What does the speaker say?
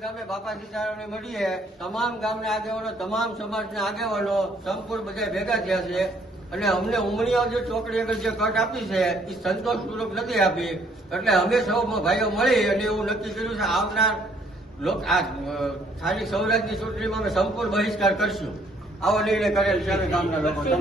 ગામે બાપા સીતારામને મળીએ તમામ ગામના આગેવાનો તમામ સમાજના આગેવાનો સંપૂર્ણ બધા ભેગા થયા છે અને અમને ઉમણીઓ જે ચોકડી આગળ જે કટ આપી છે એ સંતોષપૂર્વક નથી આપી એટલે અમે સૌ ભાઈઓ મળી અને એવું નક્કી કર્યું છે આવનાર સ્થાનિક સૌરાષ્ટ્રની ચૂંટણીમાં અમે સંપૂર્ણ બહિષ્કાર કરશું આવો નિર્ણય કરેલ છે અમે ગામના લોકો કરો